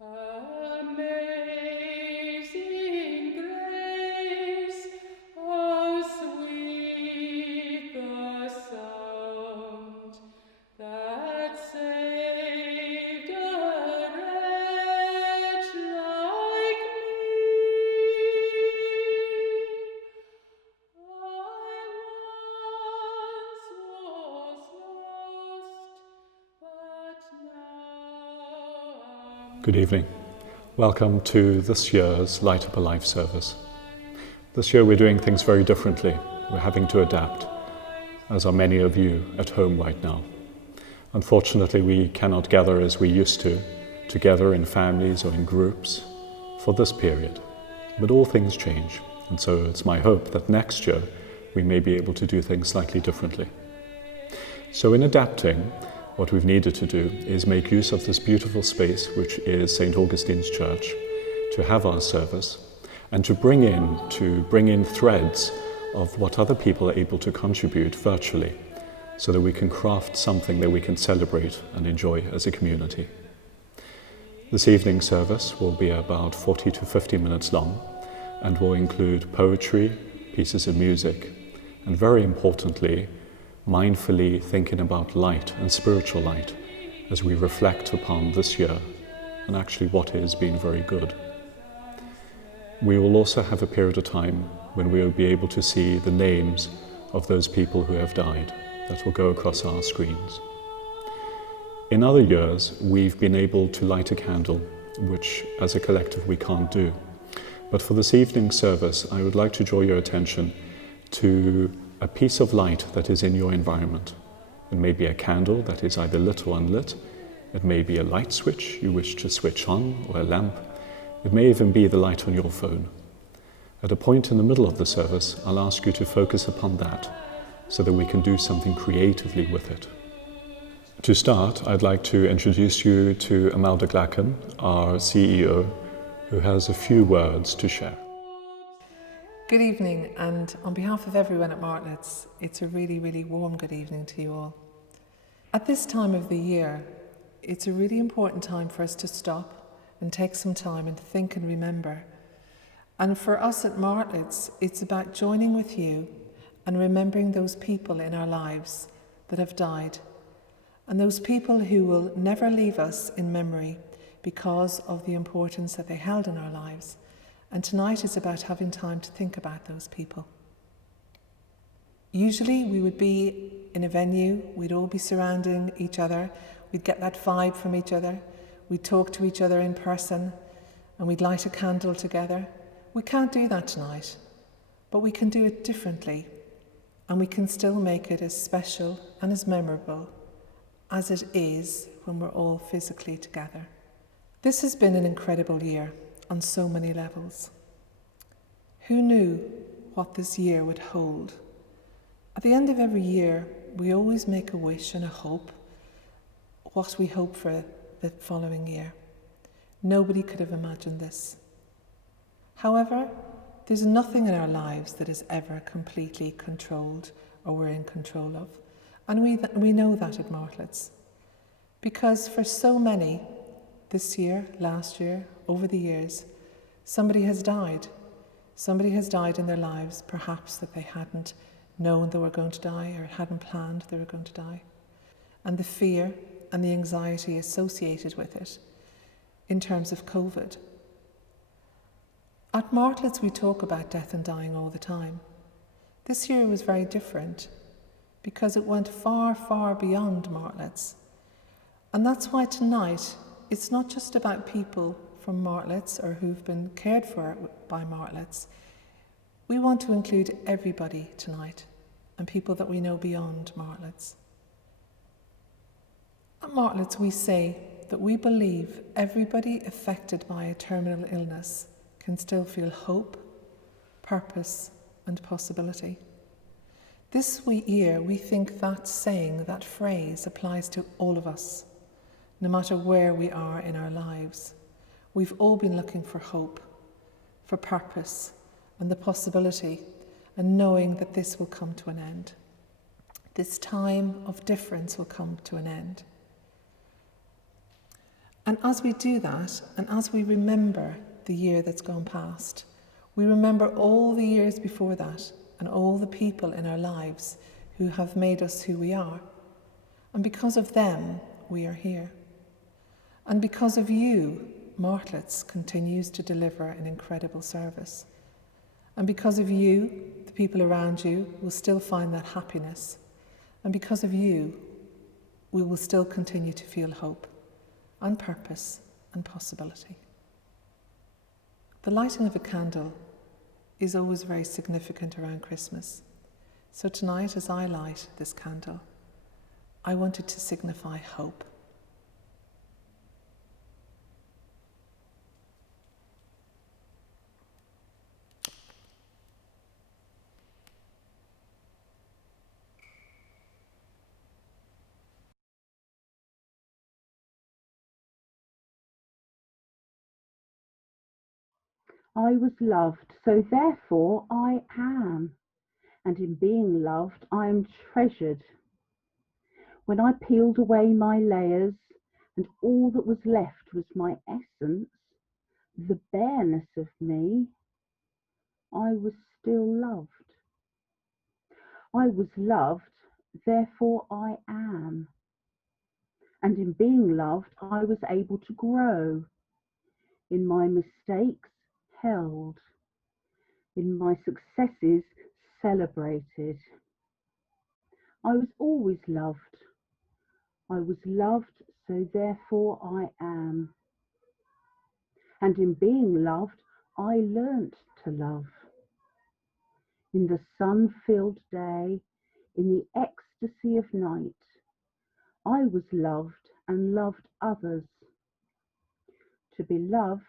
Amazing grace, how sweet the sound that saved a wretch like me. I once was lost, but now am Good evening. Welcome to this year's Light Up a Life service. This year we're doing things very differently. We're having to adapt, as are many of you at home right now. Unfortunately, we cannot gather as we used to, together in families or in groups, for this period. But all things change, and so it's my hope that next year we may be able to do things slightly differently. So in adapting, what we've needed to do is make use of this beautiful space, which is St. Augustine's Church, to have our service and to bring in threads of what other people are able to contribute virtually, so that we can craft something that we can celebrate and enjoy as a community. This evening service will be about 40 to 50 minutes long and will include poetry, pieces of music, and very importantly, mindfully thinking about light and spiritual light as we reflect upon this year and actually what has been very good. We will also have a period of time when we will be able to see the names of those people who have died that will go across our screens. In other years, we've been able to light a candle, which as a collective we can't do. But for this evening's service, I would like to draw your attention to a piece of light that is in your environment. It may be a candle that is either lit or unlit. It may be a light switch you wish to switch on, or a lamp. It may even be the light on your phone. At a point in the middle of the service, I'll ask you to focus upon that so that we can do something creatively with it. To start, I'd like to introduce you to Amalda Glacken, our CEO, who has a few words to share. Good evening, and on behalf of everyone at Martlets, it's a really, really warm good evening to you all. At this time of the year, it's a really important time for us to stop and take some time and think and remember. And for us at Martlets, it's about joining with you and remembering those people in our lives that have died, and those people who will never leave us in memory because of the importance that they held in our lives. And tonight is about having time to think about those people. Usually we would be in a venue, we'd all be surrounding each other, we'd get that vibe from each other, we'd talk to each other in person, and we'd light a candle together. We can't do that tonight, but we can do it differently, and we can still make it as special and as memorable as it is when we're all physically together. This has been an incredible year on so many levels. Who knew what this year would hold? At the end of every year, we always make a wish and a hope, what we hope for the following year. Nobody could have imagined this. However, there's nothing in our lives that is ever completely controlled or we're in control of. And we know that at Martlets. Because for so many, this year, last year, over the years, somebody has died. Somebody has died in their lives, perhaps that they hadn't known they were going to die or hadn't planned they were going to die. And the fear and the anxiety associated with it in terms of COVID. At Martlets, we talk about death and dying all the time. This year was very different because it went far, far beyond Martlets. And that's why tonight, it's not just about people from Martlets or who've been cared for by Martlets. We want to include everybody tonight and people that we know beyond Martlets. At Martlets, we say that we believe everybody affected by a terminal illness can still feel hope, purpose, and possibility. This year, we think that saying, that phrase, applies to all of us. No matter where we are in our lives, we've all been looking for hope, for purpose, and the possibility, and knowing that this will come to an end. This time of difference will come to an end. And as we do that, and as we remember the year that's gone past, we remember all the years before that and all the people in our lives who have made us who we are. And because of them, we are here. And because of you, Martlets continues to deliver an incredible service. And because of you, the people around you will still find that happiness. And because of you, we will still continue to feel hope and purpose and possibility. The lighting of a candle is always very significant around Christmas. So tonight, as I light this candle, I want it to signify hope. I was loved, so therefore I am. And in being loved, I am treasured. When I peeled away my layers, and all that was left was my essence, the bareness of me, I was still loved. I was loved, therefore I am. And in being loved, I was able to grow. In my mistakes, held. In my successes, celebrated. I was always loved. I was loved, so therefore I am. And in being loved, I learnt to love. In the sun-filled day, in the ecstasy of night, I was loved and loved others. To be loved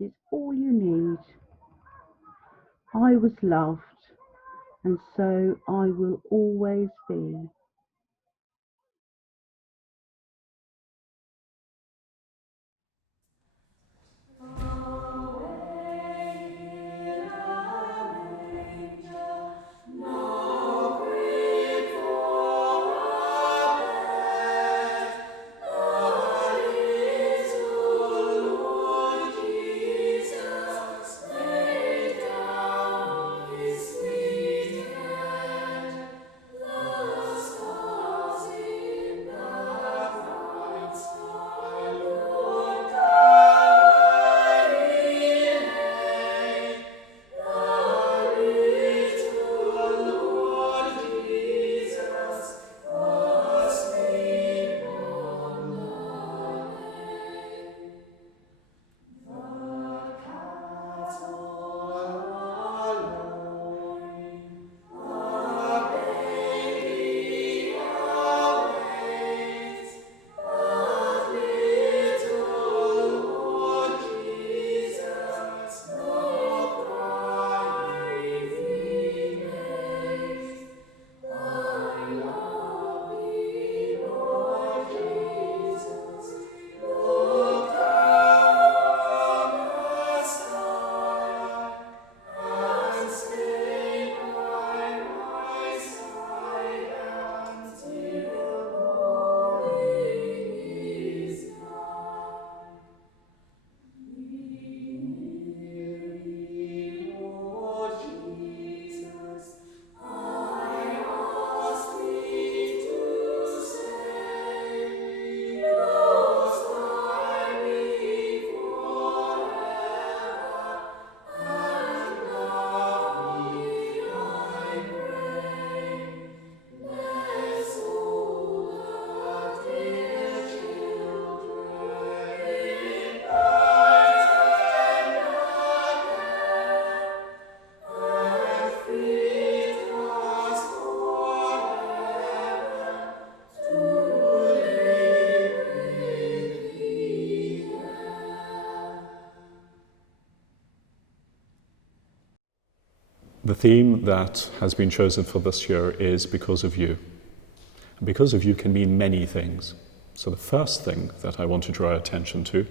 is all you need. I was loved, and so I will always be. The theme that has been chosen for this year is because of you. And because of you can mean many things. So the first thing that I want to draw attention to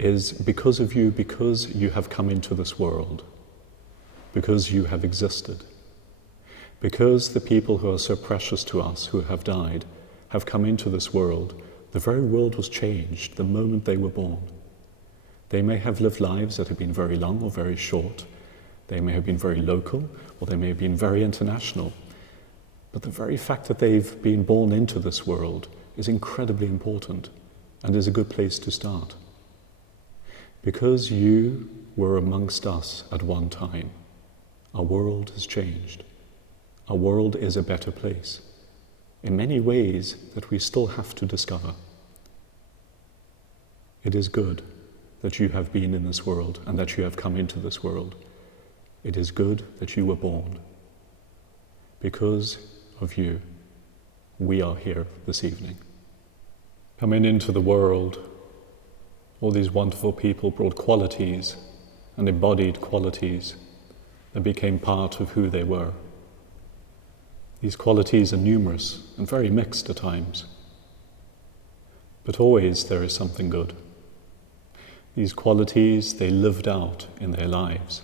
is because of you, because you have come into this world, because you have existed, because the people who are so precious to us, who have died, have come into this world The very world was changed the moment they were born. They may have lived lives that have been very long or very short. They may have been very local, or they may have been very international. But the very fact that they've been born into this world is incredibly important and is a good place to start. Because you were amongst us at one time, our world has changed. Our world is a better place, in many ways that we still have to discover. It is good that you have been in this world and that you have come into this world. It is good that you were born. Because of you, we are here this evening. Coming into the world, all these wonderful people brought qualities and embodied qualities that became part of who they were. These qualities are numerous and very mixed at times, but always there is something good. These qualities they lived out in their lives,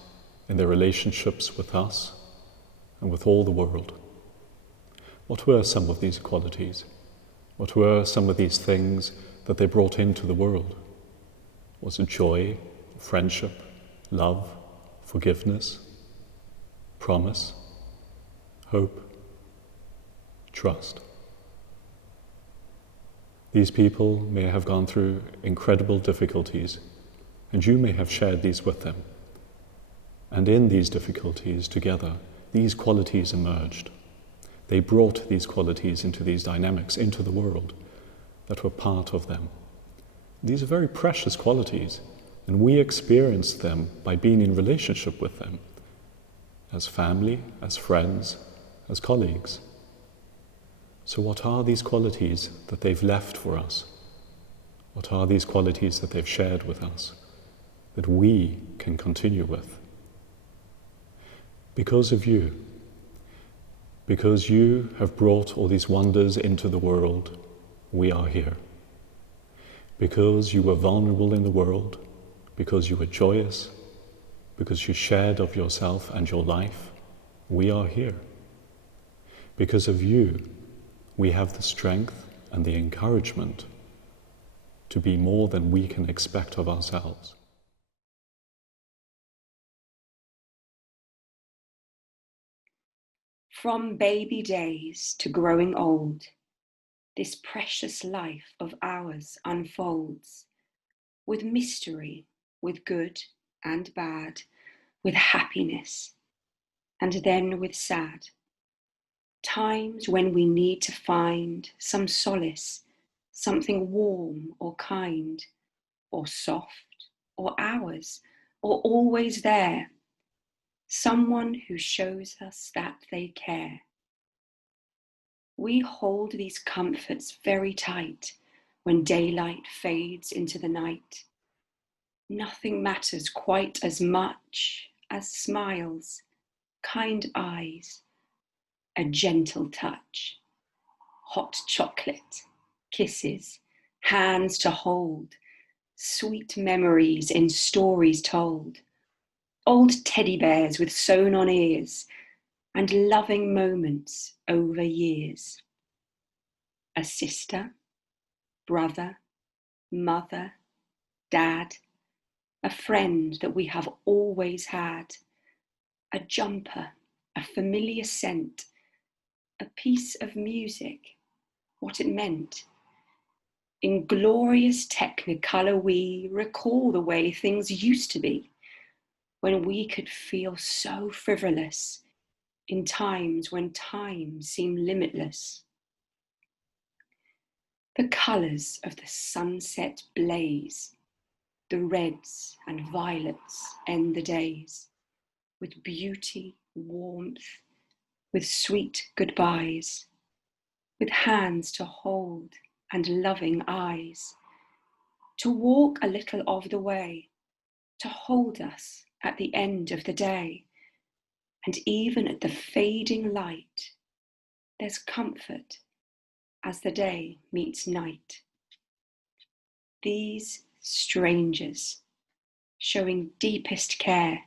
in their relationships with us and with all the world. What were some of these qualities? What were some of these things that they brought into the world? Was it joy, friendship, love, forgiveness, promise, hope, trust? These people may have gone through incredible difficulties, and you may have shared these with them. And in these difficulties together, these qualities emerged. They brought these qualities into these dynamics, into the world that were part of them. These are very precious qualities, and we experience them by being in relationship with them, as family, as friends, as colleagues. So what are these qualities that they've left for us? What are these qualities that they've shared with us that we can continue with? Because of you, because you have brought all these wonders into the world, we are here. Because you were vulnerable in the world, because you were joyous, because you shared of yourself and your life, we are here. Because of you, we have the strength and the encouragement to be more than we can expect of ourselves. From baby days to growing old, this precious life of ours unfolds with mystery, with good and bad, with happiness, and then with sad. Times when we need to find some solace, something warm or kind, or soft, or ours, or always there. Someone who shows us that they care. We hold these comforts very tight when daylight fades into the night. Nothing matters quite as much as smiles, kind eyes, a gentle touch, hot chocolate, kisses, hands to hold, sweet memories in stories told, old teddy bears with sewn on ears, and loving moments over years. A sister, brother, mother, dad, a friend that we have always had, a jumper, a familiar scent, a piece of music, what it meant. In glorious technicolor we recall the way things used to be, when we could feel so frivolous, in times when time seemed limitless. The colours of the sunset blaze, the reds and violets end the days, with beauty, warmth, with sweet goodbyes, with hands to hold and loving eyes, to walk a little of the way, to hold us at the end of the day, and even at the fading light, there's comfort as the day meets night. These strangers, showing deepest care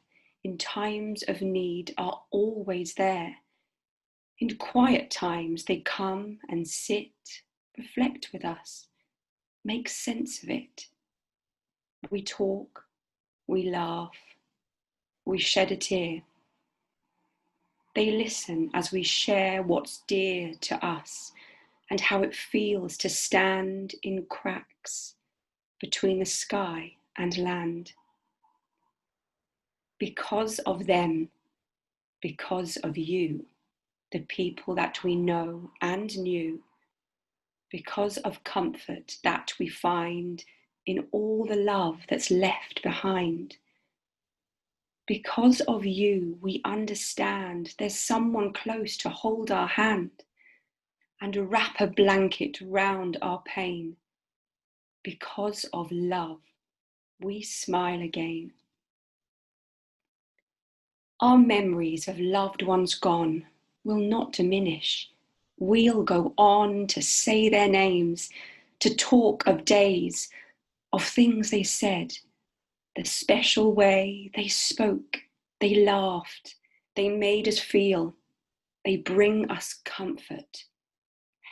in times of need, are always there. In quiet times they come and sit, reflect with us, make sense of it. We talk, we laugh, we shed a tear. They listen as we share what's dear to us and how it feels to stand in cracks between the sky and land. Because of them, because of you, the people that we know and knew, because of comfort that we find in all the love that's left behind. Because of you, we understand there's someone close to hold our hand and wrap a blanket round our pain. Because of love, we smile again. Our memories of loved ones gone will not diminish. We'll go on to say their names, to talk of days, of things they said, the special way they spoke, they laughed, they made us feel, they bring us comfort,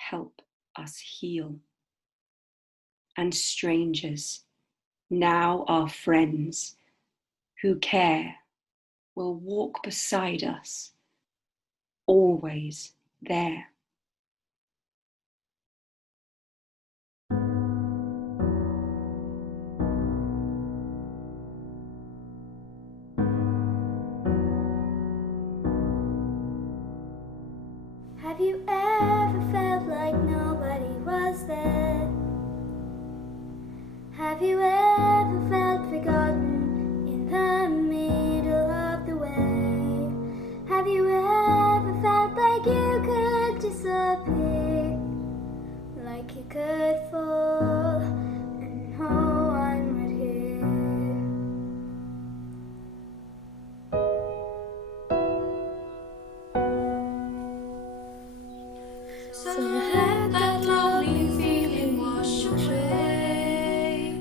help us heal. And strangers, now our friends, who care, will walk beside us, always there. Have you ever felt like nobody was there? Have you ever felt forgotten in the middle of the way? Have you ever felt like you could disappear? Like you could fall and no one would hear? So let that lonely feeling wash away,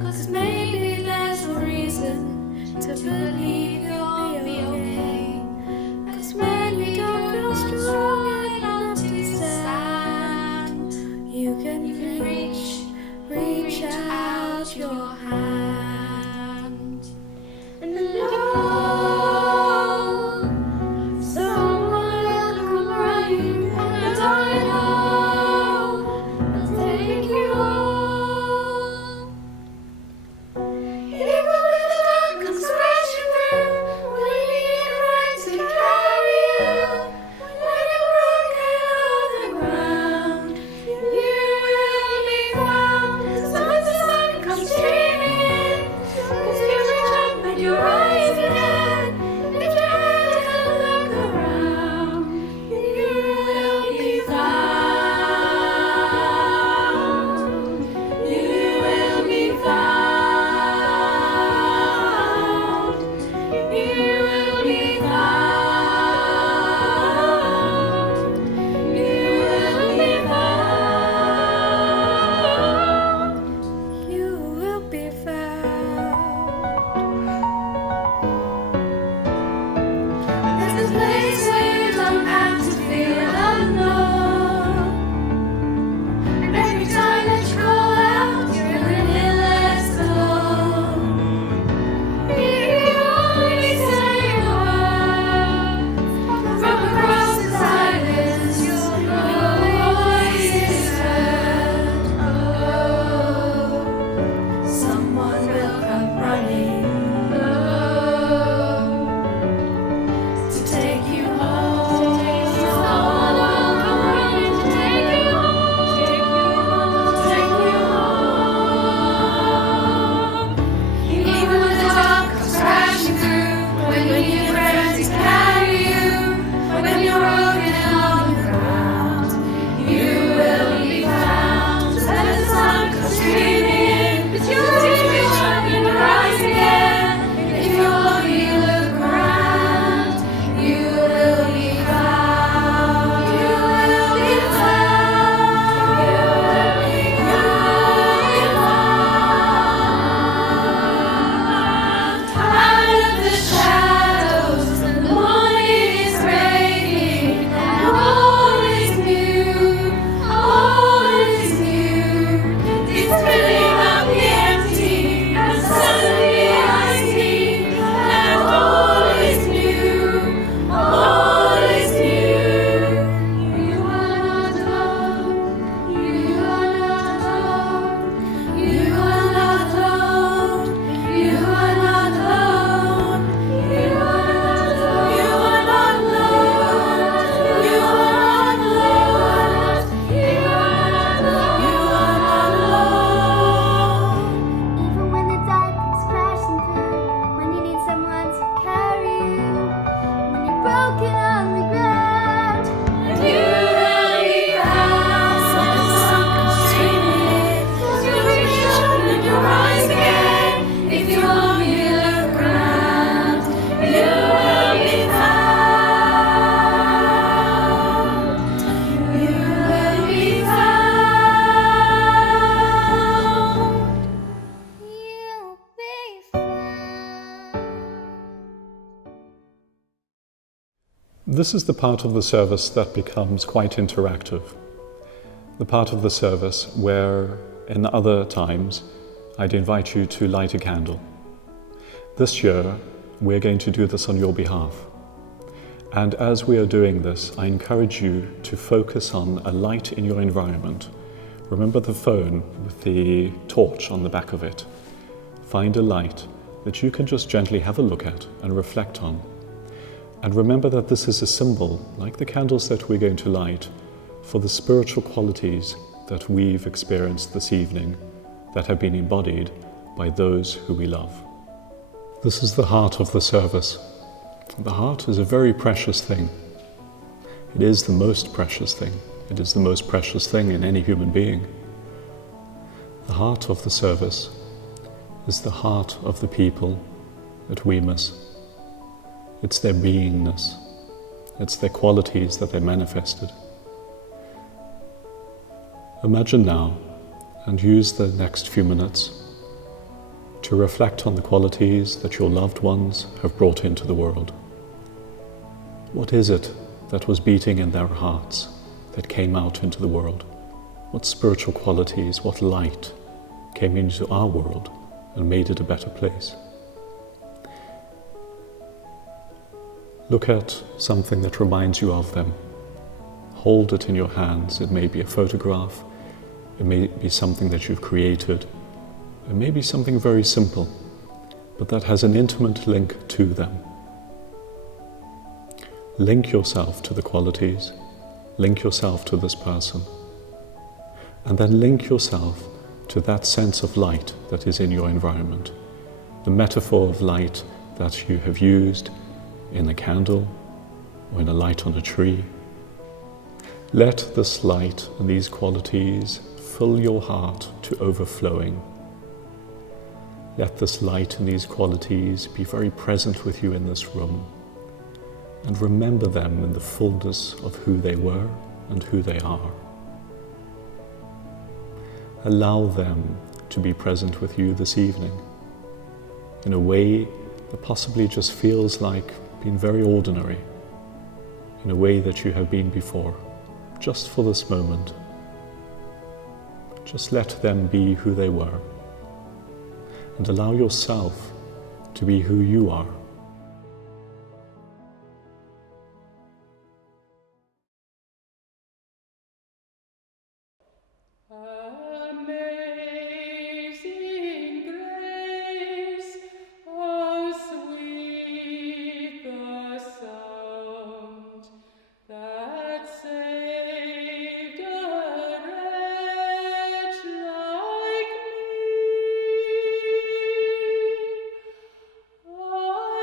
'cause maybe there's a reason to believe you'll be okay. 'Cause when you don't feel strong enough to stand, you can reach out your hand and know someone will come running, and I know they'll take you home. Even when the dark comes crashing through, This is the part of the service that becomes quite interactive. The part of the service where, in other times, I'd invite you to light a candle. This year, we're going to do this on your behalf. And as we are doing this, I encourage you to focus on a light in your environment. Remember the phone with the torch on the back of it. Find a light that you can just gently have a look at and reflect on. And remember that this is a symbol, like the candles that we're going to light, for the spiritual qualities that we've experienced this evening that have been embodied by those who we love. This is the heart of the service. The heart is a very precious thing. It is the most precious thing. It is the most precious thing in any human being. The heart of the service is the heart of the people that we miss. It's their beingness. It's their qualities that they manifested. Imagine now, and use the next few minutes to reflect on the qualities that your loved ones have brought into the world. What is it that was beating in their hearts that came out into the world? What spiritual qualities, what light came into our world and made it a better place? Look at something that reminds you of them. Hold it in your hands. It may be a photograph, it may be something that you've created, it may be something very simple, but that has an intimate link to them. Link yourself to the qualities, link yourself to this person, and then link yourself to that sense of light that is in your environment. The metaphor of light that you have used in a candle or in a light on a tree. Let this light and these qualities fill your heart to overflowing. Let this light and these qualities be very present with you in this room, and remember them in the fullness of who they were and who they are. Allow them to be present with you this evening in a way that possibly just feels like being very ordinary, in a way that you have been before, just for this moment. Just let them be who they were, and allow yourself to be who you are. Amazing grace, how sweet the sound that saved a wretch like me. I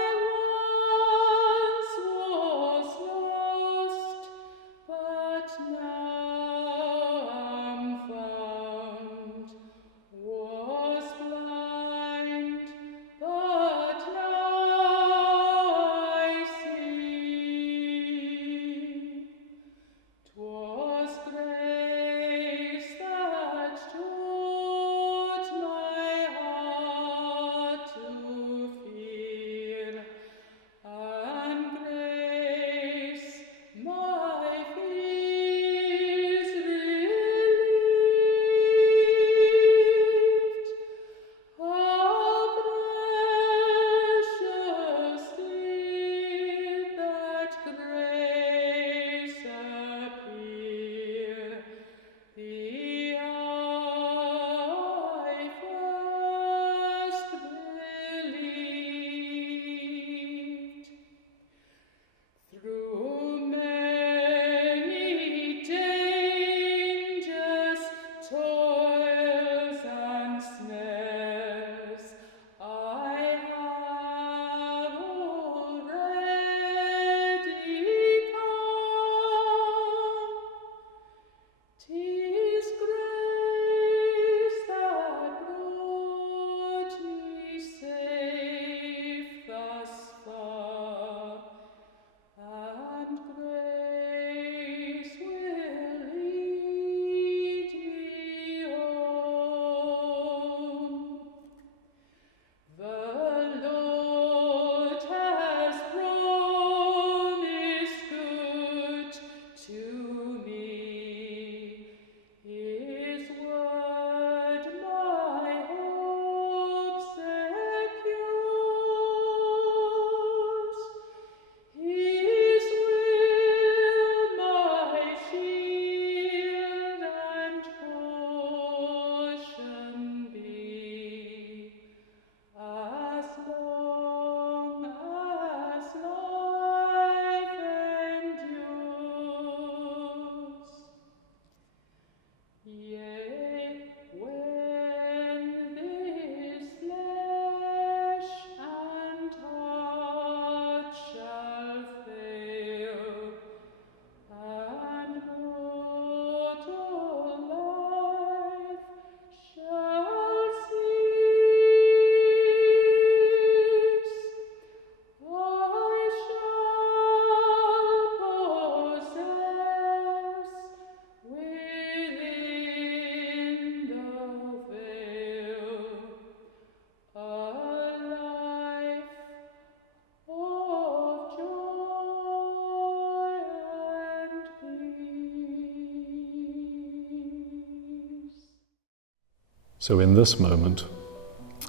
So in this moment,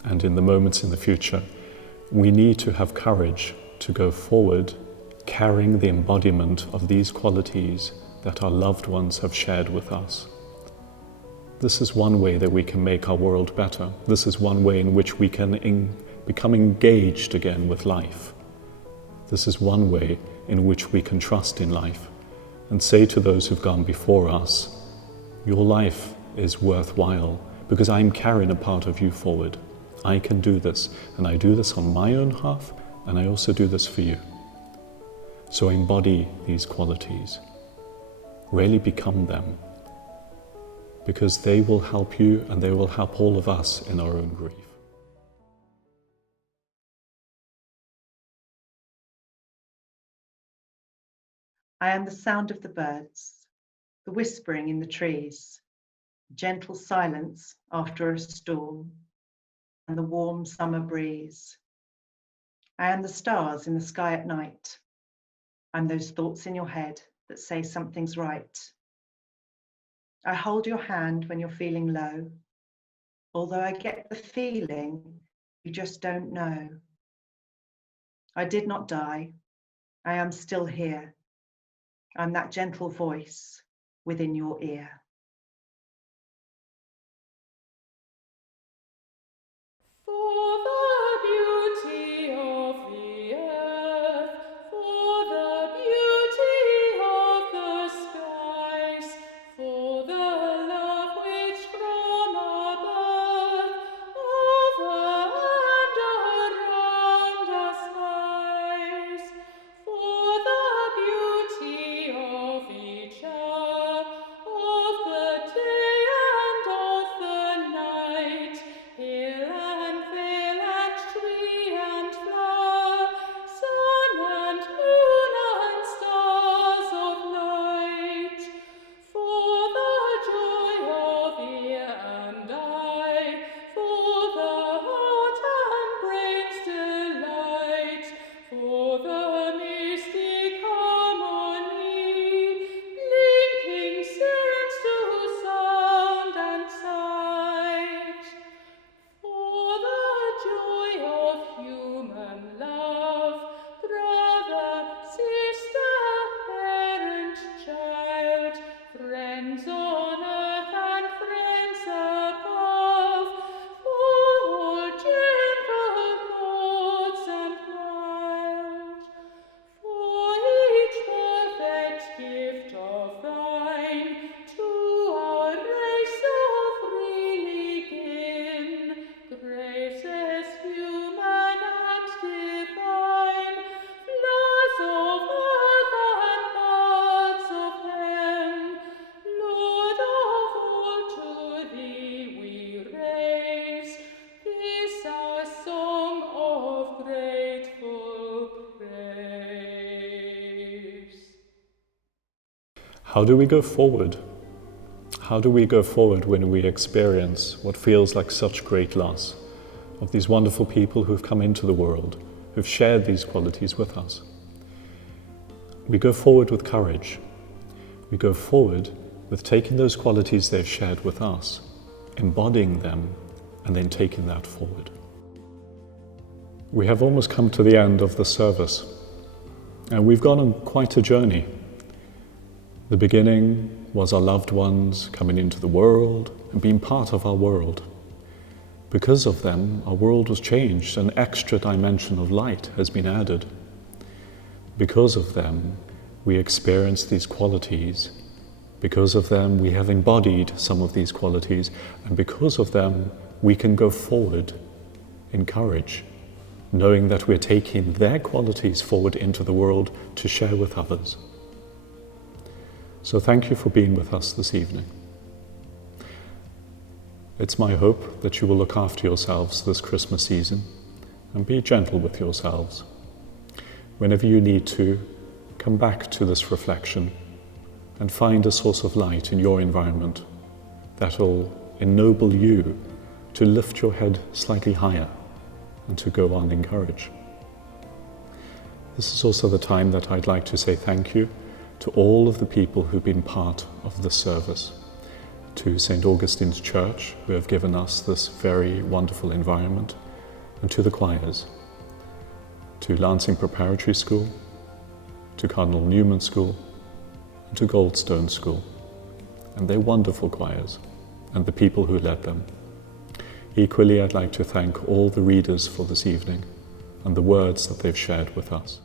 and in the moments in the future, we need to have courage to go forward, carrying the embodiment of these qualities that our loved ones have shared with us. This is one way that we can make our world better. This is one way in which we can become engaged again with life. This is one way in which we can trust in life and say to those who've gone before us, your life is worthwhile because I'm carrying a part of you forward. I can do this, and I do this on my own half, and I also do this for you. So embody these qualities. Really become them, because they will help you and they will help all of us in our own grief. I am the sound of the birds, the whispering in the trees, gentle silence after a storm, and the warm summer breeze. I am the stars in the sky at night. I'm those thoughts in your head that say something's right. I hold your hand when you're feeling low, although I get the feeling you just don't know. I did not die. I am still here. I'm that gentle voice within your ear. For the beauty of the earth, for the beauty of the skies, for the love which from above, over and around us lies, for the beauty of each hour, of the day and of the night, hill and vale and tree and flower, sun and moon and stars of night, for the joy of ear and eye, for the heart and brain's delight, for the mystic harmony, linking sense to sound and sight, for the joy of human love, brother, sister, parent, child, friends on earth and friends above, for all gentle thoughts and mild, for each perfect gift of thine, to our race so freely given, graces human and divine, flowers of earth and buds of heaven, Lord of all, to thee we raise this our song of grateful praise. How do we go forward? How do we go forward when we experience what feels like such great loss of these wonderful people who've come into the world, who've shared these qualities with us? We go forward with courage. We go forward with taking those qualities they've shared with us, embodying them, and then taking that forward. We have almost come to the end of the service, and we've gone on quite a journey. The beginning was our loved ones coming into the world and being part of our world. Because of them, our world was changed. An extra dimension of light has been added. Because of them, we experienced these qualities. Because of them, we have embodied some of these qualities. And because of them, we can go forward in courage, knowing that we're taking their qualities forward into the world to share with others. So thank you for being with us this evening. It's my hope that you will look after yourselves this Christmas season and be gentle with yourselves. Whenever you need to, come back to this reflection and find a source of light in your environment that will ennoble you to lift your head slightly higher and to go on in courage. This is also the time that I'd like to say thank you to all of the people who've been part of this service. to St. Augustine's Church, who have given us this very wonderful environment, and to the choirs, to Lancing Preparatory School, to Cardinal Newman School, and to Goldstone School, and they're wonderful choirs, and the people who led them. Equally, I'd like to thank all the readers for this evening and the words that they've shared with us.